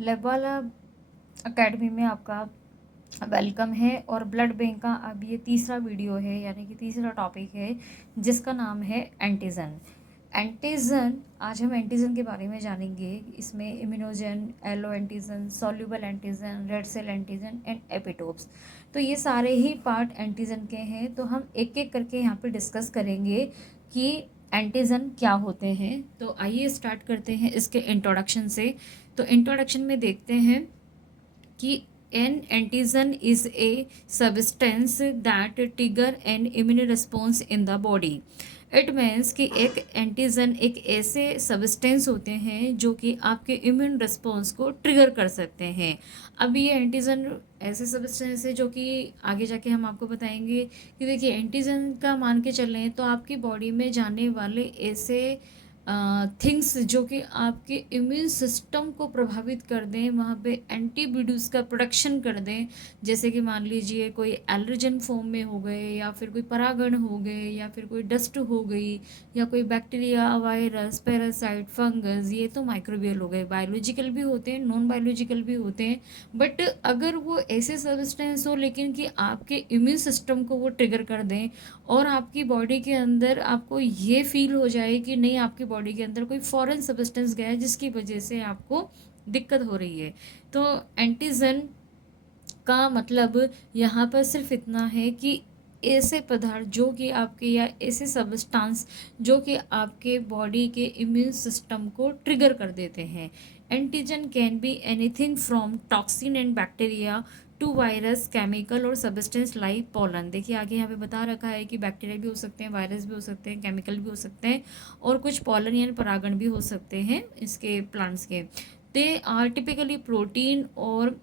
लेबाला academy में आपका welcome है। और ब्लड बैंक का अब ये तीसरा वीडियो है, यानी कि तीसरा टॉपिक है, जिसका नाम है एंटीजन। एंटीजन, आज हम एंटीजन के बारे में जानेंगे। इसमें immunogen, allo antigen, soluble antigen, red cell antigen and epitopes. तो ये सारे ही पार्ट एंटीजन के हैं। तो हम एक एक करके यहाँ पे डिस्कस करेंगे कि एंटीजन क्या होते हैं। तो आइए स्टार्ट करते हैं इसके इंट्रोडक्शन से। तो इंट्रोडक्शन में देखते हैं कि N antigen is a substance that trigger N immune response in the body. It means कि एक एंटीजन एक ऐसे सब्सटेंस होते हैं जो कि आपके इम्यून रिस्पॉन्स को ट्रिगर कर सकते हैं। अब ये एंटीजन ऐसे सब्सटेंस है जो कि आगे जाके हम आपको बताएंगे कि देखिए एंटीजन का मान के चलें तो आपकी बॉडी में जाने वाले ऐसे थिंग्स जो कि आपके इम्यून सिस्टम को प्रभावित कर दें, वहाँ पे एंटीबॉडीज़ का प्रोडक्शन कर दें। जैसे कि मान लीजिए कोई एलर्जन फॉर्म में हो गए, या फिर कोई परागण हो गए, या फिर कोई डस्ट हो गई, या कोई बैक्टीरिया, वायरस, पैरासाइट, फंगस। ये तो माइक्रोबियल हो गए, बायोलॉजिकल भी होते हैं, नॉन बायोलॉजिकल भी होते हैं। बट अगर वो ऐसे सब्सटेंस हो लेकिन कि आपके इम्यून सिस्टम को वो ट्रिगर कर दें और आपकी बॉडी के अंदर आपको ये फील हो जाए कि नहीं, आपकी बॉडी के अंदर कोई फॉरेन सब्सटेंस गया है जिसकी वजह से आपको दिक्कत हो रही है। तो एंटीजन का मतलब यहाँ पर सिर्फ इतना है कि ऐसे पदार्थ जो कि आपके, या ऐसे सब्सटेंस जो कि आपके बॉडी के इम्यून सिस्टम को ट्रिगर कर देते हैं। Antigen can be anything from toxin and bacteria to virus, chemical और सब्सटेंस लाइक पोलन। देखिए आगे यहाँ पे बता रखा है कि बैक्टीरिया भी हो सकते हैं, वायरस भी हो सकते हैं, केमिकल भी हो सकते हैं, और कुछ पोलन यानी परागण भी हो सकते हैं इसके प्लांट्स के। दे आर टिपिकली प्रोटीन और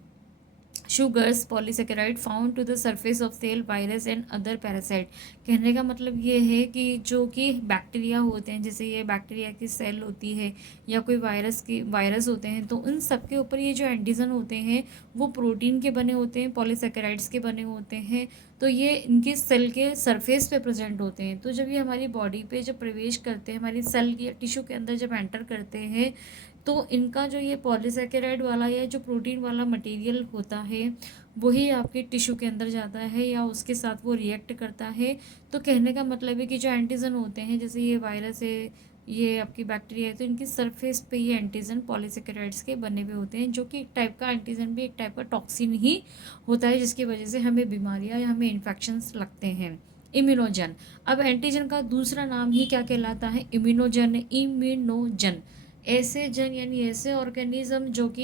sugars, polysaccharide found to the surface of cell, virus and other parasite. कहने का मतलब ये है कि जो कि बैक्टीरिया होते हैं, जैसे ये बैक्टीरिया की सेल होती है, या कोई वायरस होते हैं, तो उन सब के ऊपर ये जो एंटीजन होते हैं वो प्रोटीन के बने होते हैं, पॉलीसेकेराइड्स के बने होते हैं। तो ये इनके सेल के सरफेस पे प्रेजेंट होते हैं। तो जब ये हमारी बॉडी पे जब प्रवेश करते हैं, हमारी सेल की टिश्यू के अंदर जब एंटर करते हैं, तो इनका जो ये पॉलीसेकेराइड वाला या जो प्रोटीन वाला मटेरियल होता है वही आपके टिश्यू के अंदर जाता है या उसके साथ वो रिएक्ट करता है। तो कहने का मतलब है कि जो एंटीजन होते हैं, जैसे ये वायरस है, ये आपकी बैक्टीरिया है, तो इनकी सरफेस पे ये एंटीजन पॉलीसेकेराइड्स के बने हुए होते हैं, जो कि एक टाइप का एंटीजन भी एक टाइप का टॉक्सिन ही होता है, जिसकी वजह से हमें बीमारियां या हमें इन्फेक्शंस लगते हैं। इम्यूनोजन। अब एंटीजन का दूसरा नाम ही क्या कहलाता है? इम्यूनोजन। इम्यूनोजन ऐसे जन यानी ऐसे ऑर्गेनिज्म जो कि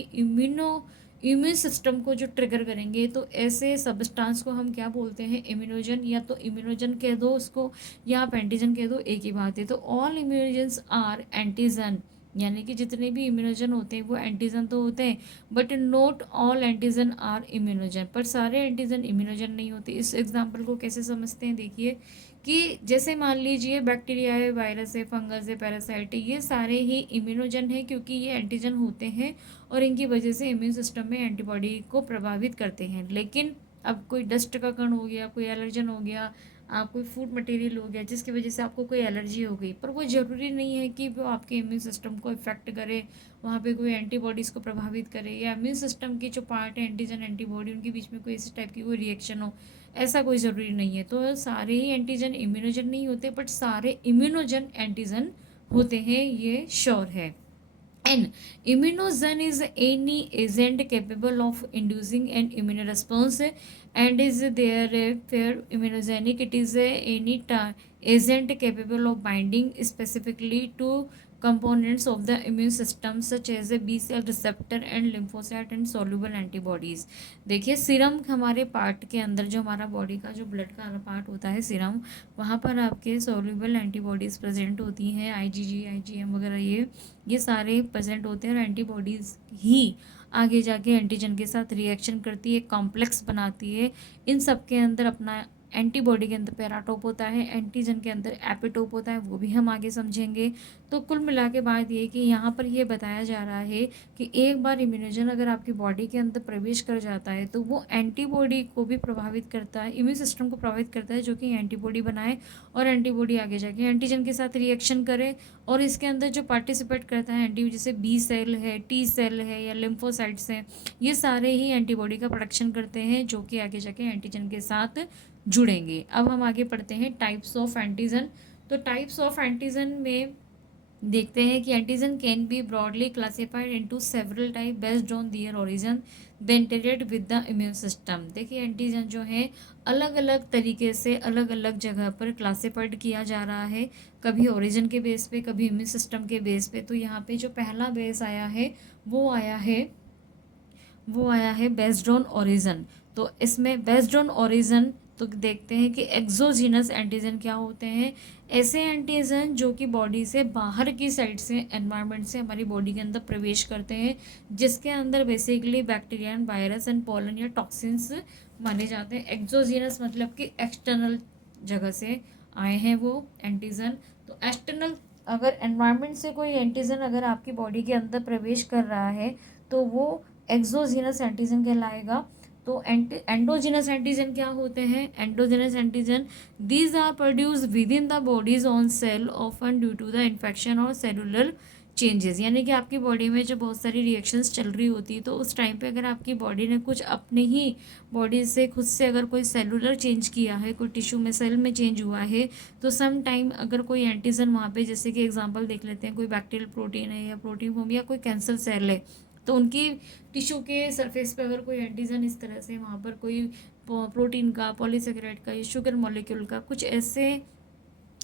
इम्यून सिस्टम को जो ट्रिगर करेंगे, तो ऐसे सब्सटेंस को हम क्या बोलते हैं? इम्यूनोजन। या तो इम्यूनोजन कह दो उसको, या आप एंटीजन कह दो, एक ही बात है। तो ऑल इम्यूनोजन्स आर एंटीजन, यानी कि जितने भी इम्यूनोजन होते हैं वो एंटीजन तो होते हैं, but not all antigen are immunogen. पर सारे एंटीजन इम्यूनोजन नहीं होते। इस एग्जाम्पल को कैसे समझते हैं? देखिए कि जैसे मान लीजिए बैक्टीरिया है, वायरस है, फंगस है, पैरासाइट है, ये सारे ही इम्यूनोजन है क्योंकि ये एंटीजन होते हैं और इनकी वजह से इम्यून सिस्टम में एंटीबॉडी को प्रभावित करते हैं। लेकिन अब कोई डस्ट का कण हो गया, कोई एलर्जन हो गया, कोई फूड मटेरियल हो गया जिसकी वजह से आपको कोई एलर्जी हो गई, पर वो ज़रूरी नहीं है कि वो आपके इम्यून सिस्टम को इफेक्ट करे, वहाँ पे कोई एंटीबॉडीज़ को प्रभावित करे, या इम्यून सिस्टम के जो पार्ट है एंटीजन एंटीबॉडी उनके बीच में कोई इस टाइप की कोई रिएक्शन हो, ऐसा कोई ज़रूरी नहीं है। तो सारे ही एंटीजन इम्यूनोजन नहीं होते, बट सारे इम्यूनोजन एंटीजन होते हैं, ये श्योर है। An immunogen is any agent capable of inducing an immune response and is therefore immunogenic. It is any agent capable of binding specifically to components of the immune system such as a B cell receptor and lymphocyte and soluble antibodies. देखिए serum हमारे part के अंदर, जो हमारा body का जो blood का part होता है सीरम, वहाँ पर आपके सोल्यूबल एंटीबॉडीज़ प्रेजेंट होती हैं, आईजीजी, आईजीएम वगैरह, ये सारे प्रेजेंट होते हैं। और एंटीबॉडीज़ ही आगे जाके एंटीजन के साथ रिएक्शन करती है, कॉम्प्लेक्स बनाती है, इन सब के अंदर अपना एंटीबॉडी के अंदर पैराटोप होता है, एंटीजन के अंदर एपिटोप होता है, वो भी हम आगे समझेंगे। तो कुल मिला के बात ये कि यहाँ पर ये बताया जा रहा है कि एक बार इम्यूनोजन अगर आपकी बॉडी के अंदर प्रवेश कर जाता है तो वो एंटीबॉडी को भी प्रभावित करता है, इम्यून सिस्टम को प्रभावित करता है, जो कि एंटीबॉडी बनाए और एंटीबॉडी आगे जाके एंटीजन के साथ रिएक्शन करे और इसके अंदर जो पार्टिसिपेट करता है एंटी, जैसे बी सेल है, टी सेल है या लिम्फोसाइट्स हैं, ये सारे ही एंटीबॉडी का प्रोडक्शन करते हैं जो कि आगे जाके एंटीजन के साथ जुड़ेंगे। अब हम आगे पढ़ते हैं टाइप्स ऑफ एंटीजन। तो टाइप्स ऑफ एंटीजन में देखते हैं कि antigen can be broadly classified into several type based on their origin they interact with the immune system. देखिए एंटीजन जो है अलग अलग तरीके से अलग अलग जगह पर क्लासिफाइड किया जा रहा है, कभी ओरिजिन के बेस पे, कभी इम्यून सिस्टम के बेस पे। तो यहाँ पे जो पहला बेस आया है वो आया है बेस्ड ऑन ओरिजिन। तो इसमें बेस्ड ऑन ओरिजिन तो देखते हैं कि एक्सोजीनस एंटीजन क्या होते हैं, ऐसे एंटीजन जो कि बॉडी से बाहर की साइड से एनवायरनमेंट से हमारी बॉडी के अंदर प्रवेश करते हैं, जिसके अंदर basically bacteria and virus and pollen या टॉक्सिन्स माने जाते हैं। एक्सोजीनस मतलब कि एक्सटर्नल जगह से आए हैं वो एंटीजन। तो एक्सटर्नल अगर एनवायरनमेंट से कोई एंटीजन अगर आपकी बॉडी के अंदर प्रवेश कर रहा है तो वो एक्सोजीनस एंटीजन कहलाएगा। तो एंडोजीनस एंटीजन क्या होते हैं, endogenous antigen these are produce within the bodies on cell often due to the infection और सेलुलर चेंजेस। यानी कि आपकी बॉडी में जो बहुत सारी रिएक्शंस चल रही होती है तो उस टाइम पे अगर आपकी बॉडी ने कुछ अपने ही बॉडी से खुद से अगर कोई सेलुलर चेंज किया है, कोई टिश्यू में सेल में चेंज हुआ है, तो सम टाइम अगर कोई एंटीजन वहाँ पे, जैसे कि एग्जांपल देख लेते हैं, कोई बैक्टीरियल प्रोटीन है या प्रोटीन फॉर्म या कोई कैंसर सेल है, तो उनकी टिश्यू के सरफेस पे अगर कोई एंटीजन इस तरह से वहाँ पर कोई प्रोटीन का, पॉलीसेकेराइड का या शुगर मॉलिक्यूल का कुछ ऐसे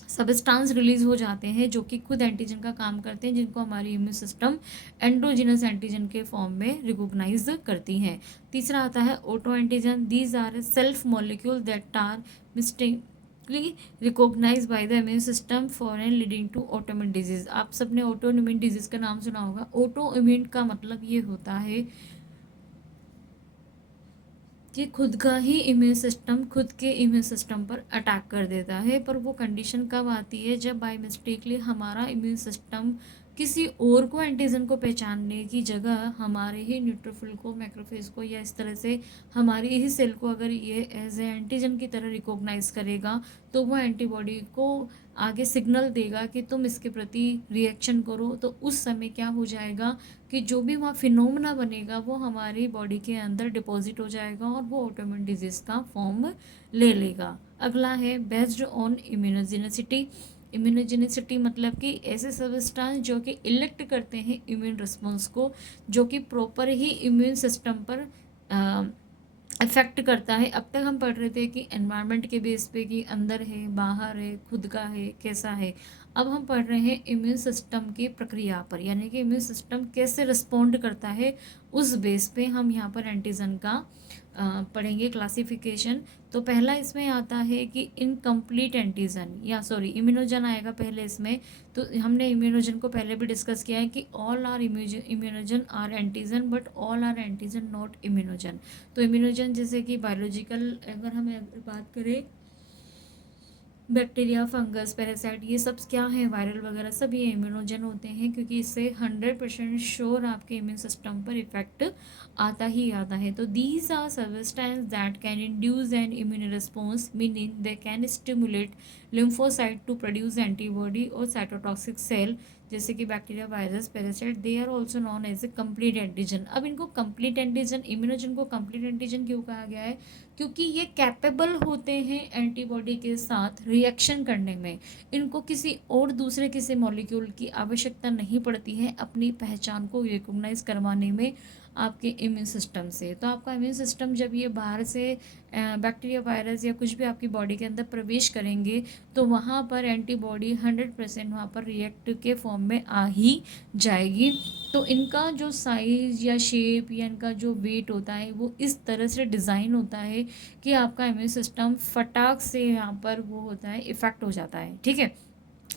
सबस्टांस रिलीज हो जाते हैं जो कि खुद एंटीजन का काम करते हैं, जिनको हमारी इम्यून सिस्टम एंडोजिनस एंटीजन के फॉर्म में रिकॉग्नाइज करती हैं। तीसरा आता है auto antigen. These are self molecule that are mistakenly recognize by the immune system foreign leading to autoimmune disease. आप सबने ऑटो इम्यून डिजीज का नाम सुना होगा। ऑटो इम्यून का मतलब ये होता है कि खुद का ही इम्यून सिस्टम खुद के इम्यून सिस्टम पर अटैक कर देता है। पर वो कंडीशन कब आती है, जब बाय मिस्टेकली हमारा इम्यून सिस्टम किसी और को एंटीजन को पहचानने की जगह हमारे ही न्यूट्रोफिल को, मैक्रोफेज को या इस तरह से हमारी ही सेल को अगर ये एज ए एंटीजन की तरह रिकॉग्नाइज करेगा तो वो एंटीबॉडी को आगे सिग्नल देगा कि तुम इसके प्रति रिएक्शन करो। तो उस समय क्या हो जाएगा कि जो भी वहाँ फिनोमेना बनेगा वो हमारी बॉडी के अंदर डिपॉजिट हो जाएगा और वो ऑटोइम्यून डिजीज़ का फॉर्म ले लेगा। अगला है बेस्ड ऑन इम्यूनोजेनिसिटी। इम्यूनोजेनिसिटी मतलब कि ऐसे सबस्टांस जो कि इलेक्ट करते हैं इम्यून रिस्पॉन्स को, जो कि प्रॉपर ही इम्यून सिस्टम पर इफेक्ट करता है। अब तक हम पढ़ रहे थे कि एनवायरनमेंट के बेस पे कि अंदर है, बाहर है, खुद का है, कैसा है। अब हम पढ़ रहे हैं इम्यून सिस्टम की प्रक्रिया पर, यानी कि इम्यून सिस्टम कैसे रिस्पॉन्ड करता है, उस बेस पे हम यहाँ पर एंटीजन का पढ़ेंगे क्लासिफिकेशन। तो पहला इसमें आता है कि इनकम्प्लीट एंटीजन, या सॉरी इम्यूनोजन आएगा पहले इसमें। तो हमने इम्यूनोजन को पहले भी डिस्कस किया है कि all are immunogen are antigen but all are antigen not immunogen. तो इम्यूनोजन जैसे कि बायोलॉजिकल अगर हम बात करें, बैक्टीरिया, फंगस, पैरासाइट, ये सब क्या है, वायरल वगैरह सब ये इम्यूनोजन होते हैं, क्योंकि इससे 100% श्योर आपके इम्यून सिस्टम पर इफेक्ट आता ही आता है। तो these are substance that can induce an immune response, meaning they can stimulate lymphocyte to produce antibody और साइटोटॉक्सिक सेल, जैसे कि bacteria, virus, parasite, they are also known as a complete antigen. अब इनको complete antigen, immunogen को complete antigen क्यों कहा गया है, क्योंकि ये कैपेबल होते हैं एंटीबॉडी के साथ रिएक्शन करने में। इनको किसी और दूसरे किसी मॉलिक्यूल की आवश्यकता नहीं पड़ती है अपनी पहचान को रिकॉग्नाइज करवाने में आपके इम्यून सिस्टम से। तो आपका इम्यून सिस्टम जब ये बाहर से बैक्टीरिया, वायरस या कुछ भी आपकी बॉडी के अंदर प्रवेश करेंगे तो वहाँ पर एंटीबॉडी 100% वहाँ पर रिएक्ट के फॉर्म में आ ही जाएगी। तो इनका जो साइज़ या शेप या इनका जो वेट होता है वो इस तरह से डिज़ाइन होता है कि आपका इम्यून सिस्टम फटाक से यहाँ पर वो होता है, इफ़ेक्ट हो जाता है। ठीक है,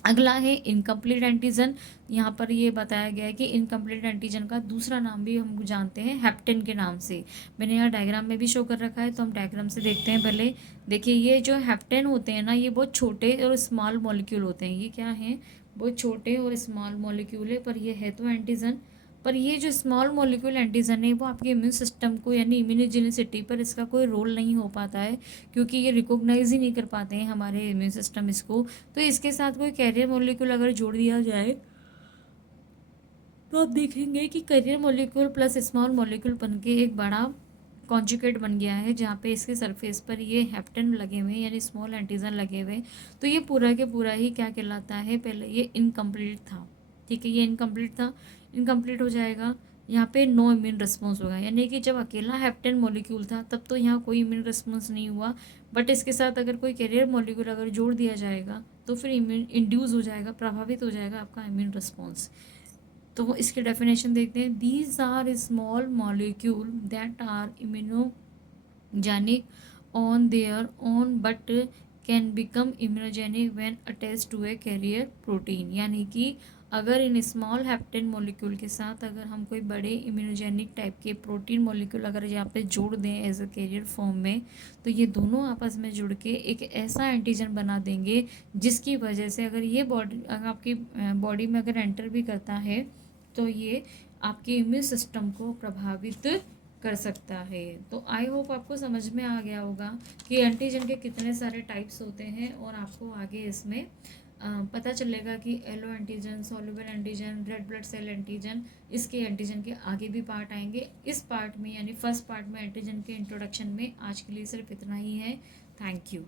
अगला है इनकम्प्लीट एंटीजन। यहाँ पर ये बताया गया है कि इनकम्प्लीट एंटीजन का दूसरा नाम भी हम जानते हैं हैप्टेन के नाम से। मैंने यहाँ डायग्राम में भी शो कर रखा है, तो हम डायग्राम से देखते हैं पहले। देखिए ये जो हैप्टेन होते हैं ना, ये बहुत छोटे और स्मॉल मॉलिक्यूल होते हैं। ये क्या हैं, बहुत छोटे और स्मॉल मॉलिक्यूल है, पर ये है तो एंटीजन। पर ये जो स्मॉल मॉलिक्यूल एंटीजन है वो आपके इम्यून सिस्टम को यानी इम्यूनोजेनिसिटी पर इसका कोई रोल नहीं हो पाता है, क्योंकि ये रिकॉग्नाइज ही नहीं कर पाते हैं हमारे इम्यून सिस्टम इसको। तो इसके साथ कोई कैरियर मॉलिक्यूल अगर जोड़ दिया जाए तो आप देखेंगे कि carrier molecule plus small molecule बन के एक बड़ा कॉन्जुगेट बन गया है, जहाँ पे इसके सरफेस पर ये हैप्टेन लगे हुए हैं यानी स्मॉल एंटीजन लगे हुए। तो ये पूरा के पूरा ही क्या कहलाता है, पहले ये इनकम्प्लीट था। ठीक है, ये इनकम्प्लीट था, इनकम्प्लीट हो जाएगा। यहाँ पे नो इम्यून रिस्पॉन्स होगा, यानी कि जब अकेला हैप्टेन मॉलिक्यूल था तब तो यहाँ कोई इम्यून रिस्पॉन्स नहीं हुआ, बट इसके साथ अगर कोई कैरियर मॉलिक्यूल अगर जोड़ दिया जाएगा तो फिर इम्यून इंड्यूस हो जाएगा, प्रभावित हो जाएगा आपका इम्यून रिस्पॉन्स। तो इसकी डेफिनेशन देखते हैं। These are small molecule that are immunogenic on their own but can become immunogenic when attach to a carrier protein. यानी कि अगर इन स्मॉल हैप्टेन मॉलिक्यूल के साथ अगर हम कोई बड़े इम्यूनोजेनिक टाइप के प्रोटीन मॉलिक्यूल अगर यहाँ पे जोड़ दें एज अ कैरियर फॉर्म में, तो ये दोनों आपस में जुड़ के एक ऐसा एंटीजन बना देंगे जिसकी वजह से अगर ये बॉडी अगर आपकी बॉडी में अगर एंटर भी करता है तो ये आपके इम्यून सिस्टम को प्रभावित कर सकता है। तो आई होप आपको समझ में आ गया होगा कि एंटीजन के कितने सारे टाइप्स होते हैं, और आपको आगे इसमें पता चलेगा कि allo antigen, soluble antigen, red blood cell antigen, इसके एंटीजन के आगे भी पार्ट आएंगे। इस पार्ट में यानी फर्स्ट पार्ट में एंटीजन के इंट्रोडक्शन में आज के लिए सिर्फ इतना ही है। Thank you.